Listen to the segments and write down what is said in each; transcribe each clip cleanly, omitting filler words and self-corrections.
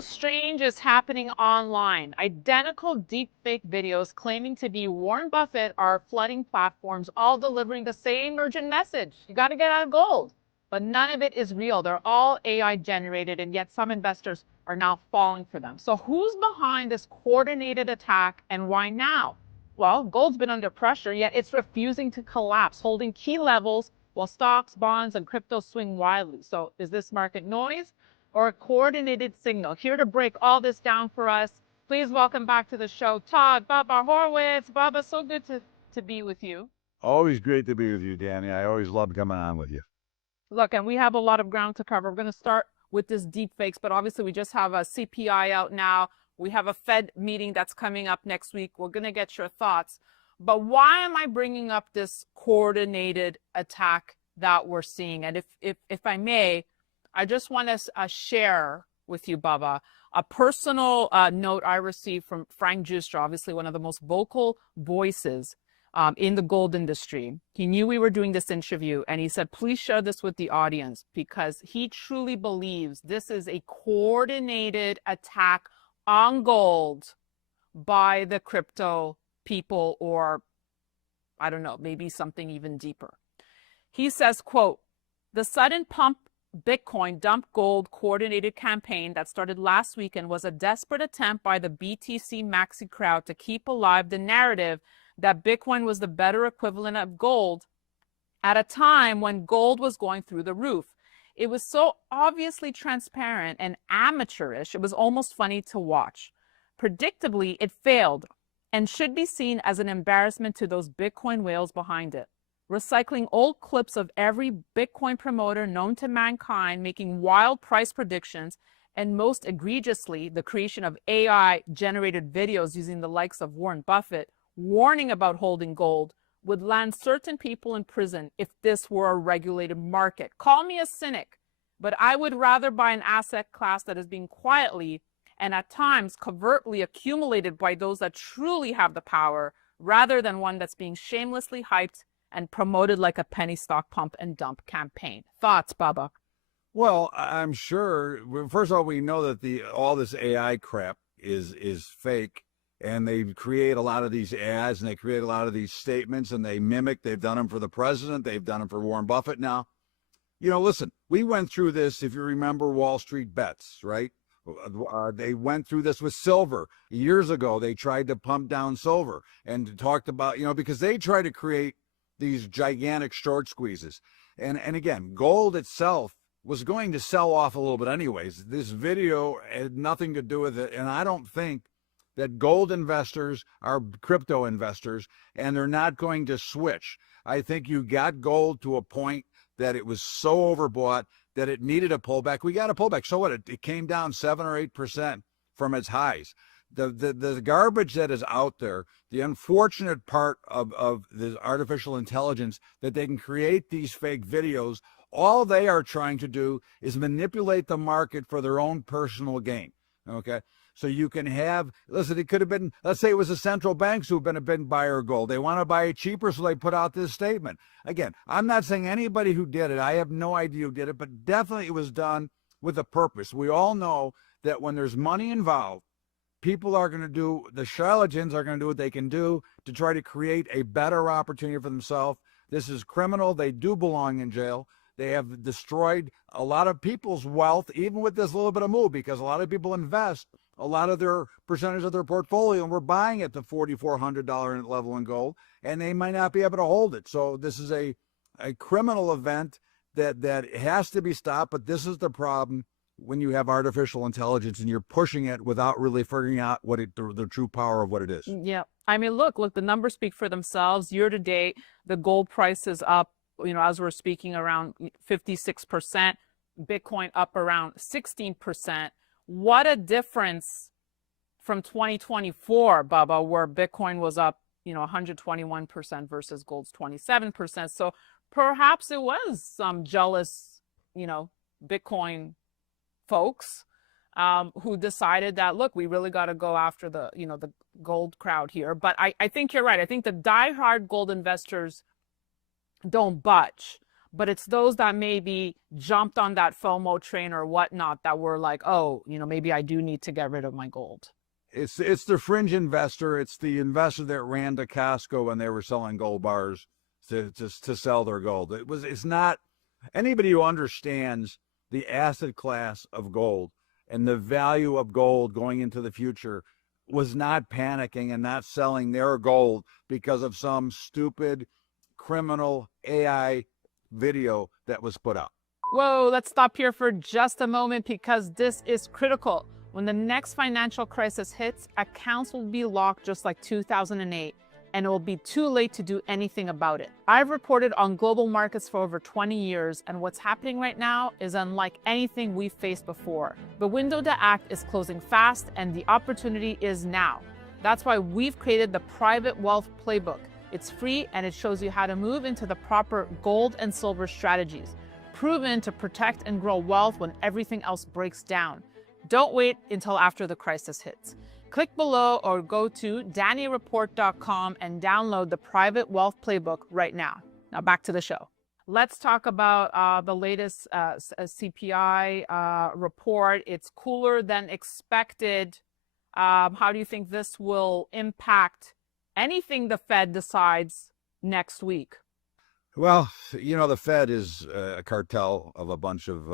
Strange is happening online. Identical deepfake videos claiming to be Warren Buffett are flooding platforms, all delivering the same urgent message. You got to get out of gold. But none of it is real. They're all AI generated, and yet some investors are now falling for them. So who's behind this coordinated attack and why now? Well, gold's been under pressure, yet it's refusing to collapse, holding key levels while stocks, bonds, and crypto swing wildly. So is this market noise or a coordinated signal? Here to break all this down for us, please welcome back to the show, Todd Baba Horwitz. Baba, so good to be with you. Always great to be with you, Danny. I always love coming on with you. Look, and we have a lot of ground to cover. We're going to start with this deep fakes, but obviously we just have a CPI out now. We have a Fed meeting that's coming up next week. We're going to get your thoughts. But why am I bringing up this coordinated attack that we're seeing? And if I may, I just want to share with you, Baba, a personal note I received from Frank Giustra, obviously one of the most vocal voices in the gold industry. He knew we were doing this interview, and he said, please share this with the audience, because he truly believes this is a coordinated attack on gold by the crypto people, or I don't know, maybe something even deeper. He says, quote, the sudden pump Bitcoin dump gold coordinated campaign that started last weekend was a desperate attempt by the BTC maxi crowd to keep alive the narrative that Bitcoin was the better equivalent of gold at a time when gold was going through the roof. It was so obviously transparent and amateurish, it was almost funny to watch. Predictably, it failed and should be seen as an embarrassment to those Bitcoin whales behind it. Recycling old clips of every Bitcoin promoter known to mankind, making wild price predictions, and most egregiously, the creation of AI-generated videos using the likes of Warren Buffett, warning about holding gold, would land certain people in prison if this were a regulated market. Call me a cynic, but I would rather buy an asset class that is being quietly and at times covertly accumulated by those that truly have the power, rather than one that's being shamelessly hyped and promoted like a penny stock pump and dump campaign. Thoughts, Baba? Well, I'm sure. First of all, we know that all this AI crap is fake, and they create a lot of these ads, and they create a lot of these statements, and they mimic. They've done them for the president. They've done them for Warren Buffett now. You know, listen, we went through this, if you remember Wall Street Bets, right? They went through this with silver. Years ago, they tried to pump down silver and talked about, because they try to create these gigantic short squeezes. And again, gold itself was going to sell off a little bit anyways. This video had nothing to do with it, and I don't think that gold investors are crypto investors, and they're not going to switch. I think you got gold to a point that it was so overbought that it needed a pullback. We got a pullback. So what? It came down 7 or 8% from its highs. The garbage that is out there, the unfortunate part of this artificial intelligence, that they can create these fake videos, all they are trying to do is manipulate the market for their own personal gain. Okay? So you can have, listen, it could have been, let's say it was the central banks who've been a big buyer of gold. They want to buy it cheaper, so they put out this statement. Again, I'm not saying anybody who did it, I have no idea who did it, but definitely it was done with a purpose. We all know that when there's money involved, people are going to do, the charlatans are going to do what they can do to try to create a better opportunity for themselves. This is criminal. They do belong in jail. They have destroyed a lot of people's wealth, even with this little bit of move, because a lot of people invest a lot of their percentage of their portfolio, and we're buying at the $4,400 level in gold, and they might not be able to hold it. So this is a criminal event that has to be stopped. But this is the problem when you have artificial intelligence and you're pushing it without really figuring out what the true power of what it is. Yeah. I mean, look, the numbers speak for themselves. Year to date, the gold price is up, as we're speaking, around 56%, Bitcoin up around 16%. What a difference from 2024, Baba, where Bitcoin was up, 121% versus gold's 27%. So perhaps it was some jealous, Bitcoin folks who decided that, look, we really got to go after the gold crowd here. But I think you're right. I think the diehard gold investors don't budge. but it's those that maybe jumped on that FOMO train or whatnot that were like, oh, maybe I do need to get rid of my gold. It's the fringe investor. It's the investor that ran to Costco when they were selling gold bars to sell their gold. It's not anybody who understands the asset class of gold and the value of gold going into the future was not panicking and not selling their gold because of some stupid criminal AI video that was put out. Whoa, let's stop here for just a moment because this is critical. When the next financial crisis hits, accounts will be locked just like 2008, and it will be too late to do anything about it. I've reported on global markets for over 20 years, and what's happening right now is unlike anything we've faced before. The window to act is closing fast, and the opportunity is now. That's why we've created the Private Wealth Playbook. It's free, and it shows you how to move into the proper gold and silver strategies, proven to protect and grow wealth when everything else breaks down. Don't wait until after the crisis hits. Click below or go to DannyReport.com and download the Private Wealth Playbook right now. Now back to the show. Let's talk about the latest CPI report. It's cooler than expected. How do you think this will impact anything the Fed decides next week? Well, the Fed is a cartel of a bunch of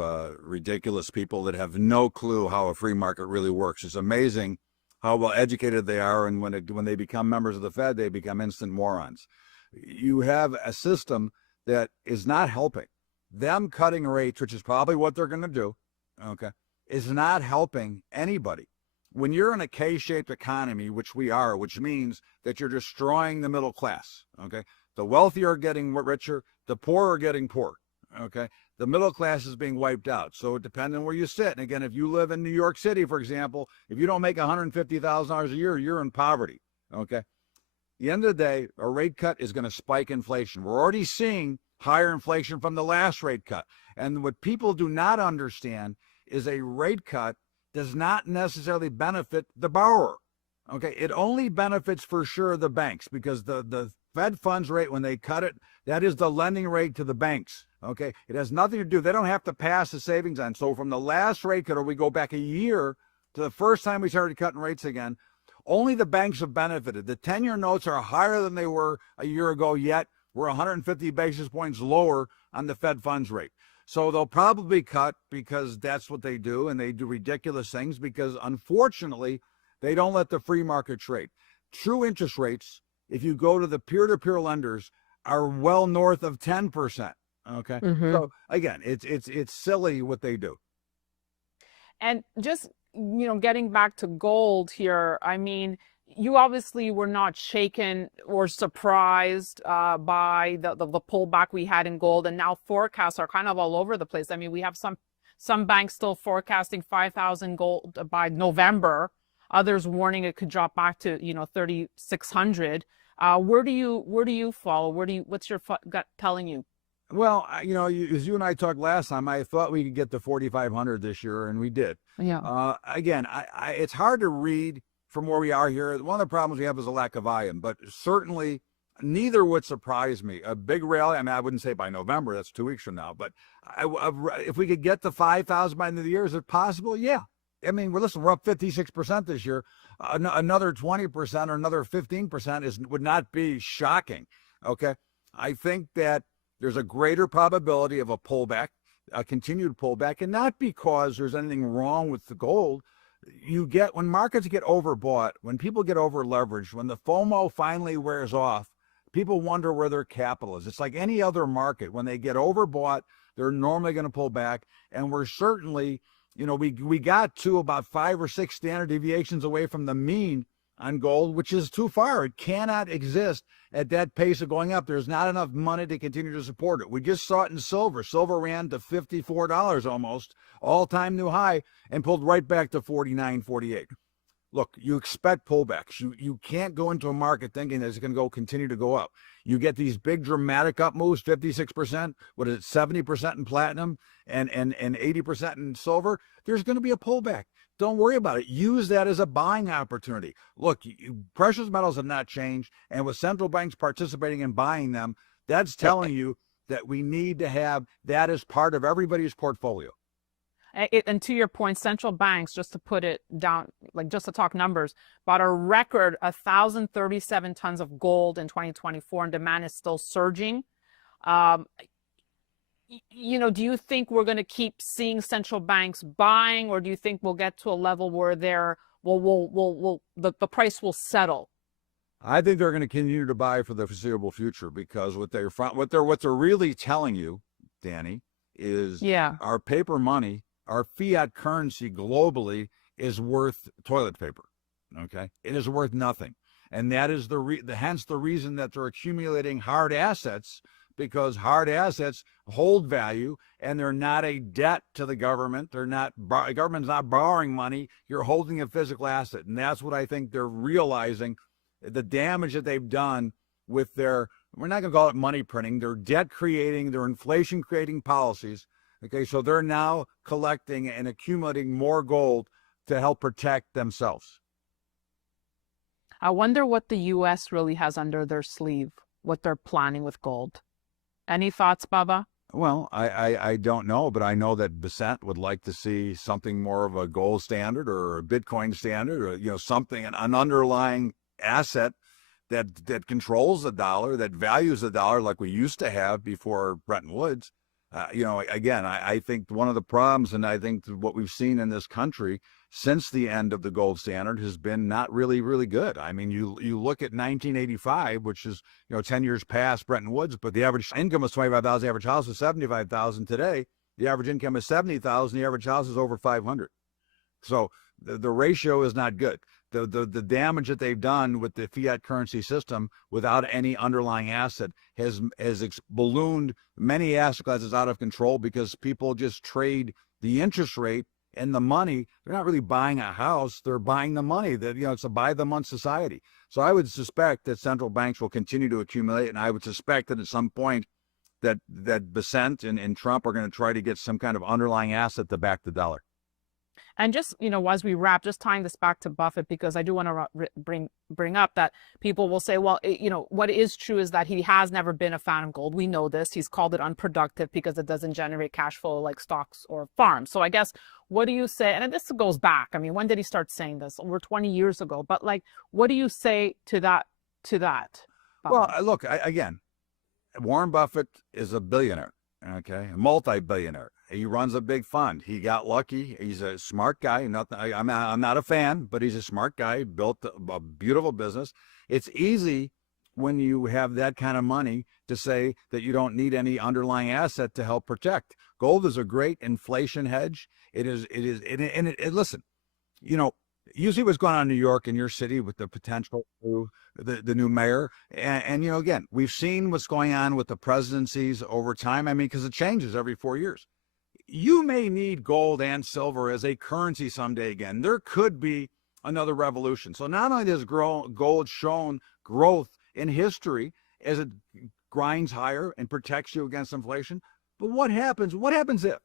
ridiculous people that have no clue how a free market really works. It's amazing how well educated they are, and when they become members of the Fed, they become instant morons. You have a system that is not helping. Them cutting rates, which is probably what they're going to do, okay, is not helping anybody. When you're in a K-shaped economy, which we are, which means that you're destroying the middle class, okay? The wealthy are getting richer, the poor are getting poor, okay? The middle class is being wiped out. So depending on where you sit, and again, if you live in New York City, for example, if you don't make $150,000 a year, you're in poverty, okay? At the end of the day, a rate cut is going to spike inflation. We're already seeing higher inflation from the last rate cut. And what people do not understand is a rate cut does not necessarily benefit the borrower, okay? It only benefits for sure the banks because the Fed funds rate, when they cut it, that is the lending rate to the banks, okay? It has nothing to do, they don't have to pass the savings on. So from the last rate cut, or we go back a year to the first time we started cutting rates again, only the banks have benefited. The 10-year notes are higher than they were a year ago, yet we're 150 basis points lower on the Fed funds rate. So they'll probably cut because that's what they do, and they do ridiculous things because, unfortunately, they don't let the free market trade. True interest rates, if you go to the peer-to-peer lenders, are well north of 10%. Okay, so again, it's silly what they do. And just getting back to gold here, I mean, you obviously were not shaken or surprised by the pullback we had in gold, and now forecasts are kind of all over the place. I mean, we have some banks still forecasting 5,000 gold by November. Others warning it could drop back to 3,600. Where do you fall? What's your gut telling you? Well, as you and I talked last time, I thought we could get to 4,500 this year, and we did. Yeah. Again, it's hard to read from where we are here. One of the problems we have is a lack of volume, but certainly neither would surprise me. A big rally, I mean, I wouldn't say by November, that's 2 weeks from now, but if we could get to 5,000 by the end of the year, is it possible? Yeah. I mean, we're up 56% this year. Another 20% or another 15% would not be shocking. Okay. I think that there's a greater probability of a pullback, a continued pullback, and not because there's anything wrong with the gold. When markets get overbought, when people get over leveraged, when the FOMO finally wears off, people wonder where their capital is. It's like any other market. When they get overbought, they're normally going to pull back. And we're certainly, we got to about 5 or 6 standard deviations away from the mean on gold, which is too far. It cannot exist at that pace of going up. There's not enough money to continue to support it. We just saw it in silver. Silver ran to $54 almost, all-time new high, and pulled right back to 49, 48. Look, you expect pullbacks. You can't go into a market thinking that it's going to continue to go up. You get these big dramatic up moves, 56%, what is it, 70% in platinum and 80% in silver. There's going to be a pullback. Don't worry about it. Use that as a buying opportunity. Look, precious metals have not changed, and with central banks participating in buying them, that's telling you that we need to have that as part of everybody's portfolio. And to your point, central banks, just to put it down, like just to talk numbers, bought a record 1,037 tons of gold in 2024, and demand is still surging. Do you think we're going to keep seeing central banks buying, or do you think we'll get to a level where the price will settle? I think they're going to continue to buy for the foreseeable future, because what they're really telling you, Danny, is our paper money, our fiat currency globally is worth toilet paper. Okay, it is worth nothing, and that is hence the reason that they're accumulating hard assets, because hard assets hold value and they're not a debt to the government. Government's not borrowing money. You're holding a physical asset, and that's what I think they're realizing. The damage that they've done with we're not going to call it money printing, their debt creating, their inflation creating policies. Okay, so they're now collecting and accumulating more gold to help protect themselves. I wonder what the U.S. really has under their sleeve, what they're planning with gold. Any thoughts, Baba? Well, I don't know, but I know that Besant would like to see something more of a gold standard or a Bitcoin standard, or something, an underlying asset that controls the dollar, that values the dollar like we used to have before Bretton Woods. Again, I think one of the problems, and I think what we've seen in this country since the end of the gold standard, has been not really, really good. I mean, you look at 1985, which is 10 years past Bretton Woods, but the average income was 25,000, the average house was 75,000. Today, the average income is 70,000, the average house is over 500. So the ratio is not good. The damage that they've done with the fiat currency system without any underlying asset has ballooned many asset classes out of control, because people just trade the interest rate and the money. They're not really buying a house, they're buying the money. That it's a buy the month society. So I would suspect that central banks will continue to accumulate, and I would suspect that at some point that Besant and Trump are going to try to get some kind of underlying asset to back the dollar. And just, as we wrap, just tying this back to Buffett, because I do want to bring up that people will say, well, what is true is that he has never been a fan of gold. We know this. He's called it unproductive because it doesn't generate cash flow like stocks or farms. So I guess, what do you say? And this goes back. I mean, when did he start saying this? Over 20 years ago. But what do you say to that? Well, look, again, Warren Buffett is a billionaire, okay, a multi-billionaire. He runs a big fund. He got lucky. He's a smart guy. I'm not a fan, but he's a smart guy. Built a beautiful business. It's easy when you have that kind of money to say that you don't need any underlying asset to help protect. Gold is a great inflation hedge. Listen, you see what's going on in New York, in your city, with the potential to the new mayor. And again, we've seen what's going on with the presidencies over time. I mean, because it changes every 4 years. You may need gold and silver as a currency someday again. There could be another revolution. So not only does gold shown growth in history as it grinds higher and protects you against inflation, but what happens? What happens if?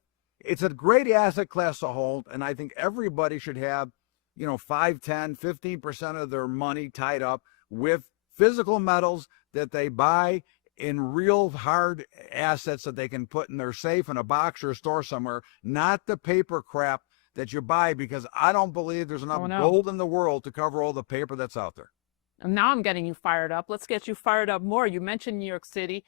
It's a great asset class to hold, and I think everybody should have 5, 10, 15% of their money tied up with physical metals that they buy in real hard assets that they can put in their safe in a box or a store somewhere, not the paper crap that you buy, because I don't believe there's enough gold in the world to cover all the paper that's out there. And now I'm getting you fired up. Let's get you fired up more. You mentioned New York City,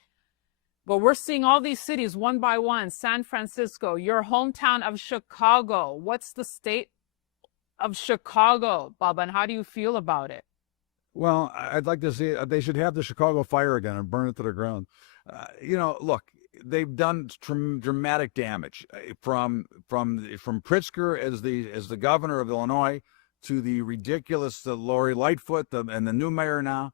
but we're seeing all these cities one by one. San Francisco, your hometown of Chicago. What's the state of Chicago, Baba, and how do you feel about it? Well, I'd like to see they should have the Chicago fire again and burn it to the ground. Look, they've done dramatic damage from Pritzker as the governor of Illinois to the ridiculous Lori Lightfoot and the new mayor now.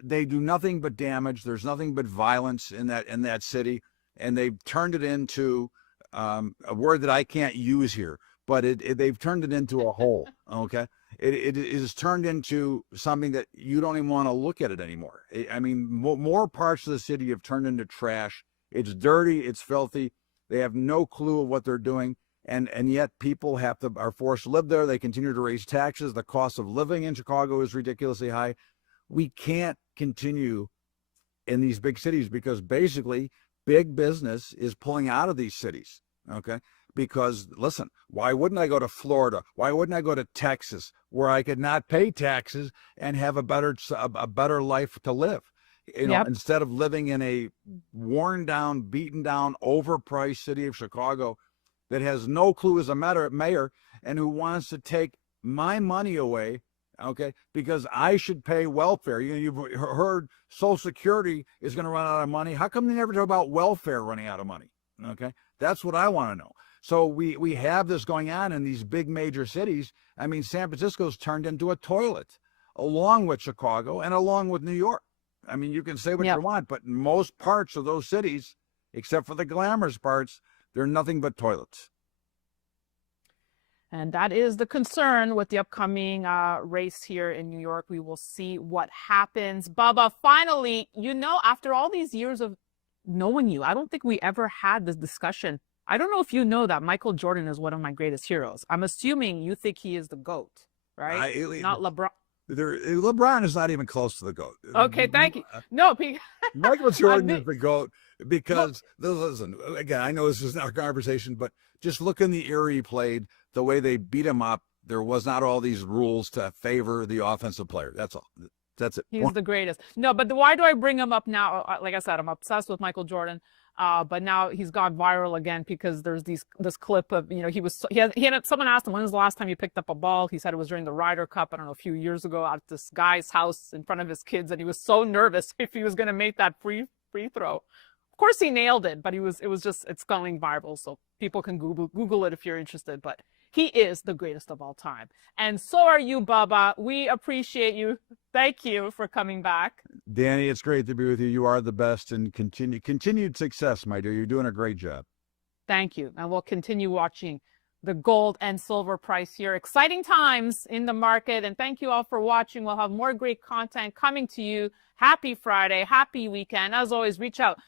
They do nothing but damage. There's nothing but violence in that city, and they've turned it into a word that I can't use here, but they've turned it into a hole. Okay. It is turned into something that you don't even want to look at it anymore. I mean, more parts of the city have turned into trash. It's dirty. It's filthy. They have no clue of what they're doing. And yet people are forced to live there. They continue to raise taxes. The cost of living in Chicago is ridiculously high. We can't continue in these big cities, because basically big business is pulling out of these cities, okay? Because, listen, why wouldn't I go to Florida? Why wouldn't I go to Texas, where I could not pay taxes and have a better life to live? You know, Yep. instead of living in a worn down, beaten down, overpriced city of Chicago that has no clue as a mayor and who wants to take my money away, okay, because I should pay welfare. You've heard Social Security is going to run out of money. How come they never talk about welfare running out of money? Okay, that's what I want to know. So we have this going on in these big major cities. I mean, San Francisco's turned into a toilet, along with Chicago and along with New York. I mean, you can say what Yep. you want, but in most parts of those cities, except for the glamorous parts, they're nothing but toilets. And that is the concern with the upcoming race here in New York. We will see what happens. Bubba, finally, after all these years of knowing you, I don't think we ever had this discussion. I don't know if you know that Michael Jordan is one of my greatest heroes. I'm assuming you think he is the GOAT, right? Not LeBron. LeBron is not even close to the GOAT. Okay, thank you. No, Michael Jordan is the GOAT because, listen, again, I know this is not a conversation, but just look in the era he played, the way they beat him up. There was not all these rules to favor the offensive player. That's all. That's it. He's the greatest. No, but why do I bring him up now? Like I said, I'm obsessed with Michael Jordan. But now he's gone viral again because there's this clip of, someone asked him, when was the last time you picked up a ball? He said it was during the Ryder Cup, I don't know, a few years ago at this guy's house in front of his kids. And he was so nervous if he was going to make that free throw. Of course he nailed it, but it's going viral. So people can Google it if you're interested, but he is the greatest of all time. And so are you, Bubba. We appreciate you. Thank you for coming back. Danny, it's great to be with you. You are the best, and continued success, my dear. You're doing a great job. Thank you. And we'll continue watching the gold and silver price here. Exciting times in the market. And thank you all for watching. We'll have more great content coming to you. Happy Friday. Happy weekend. As always, reach out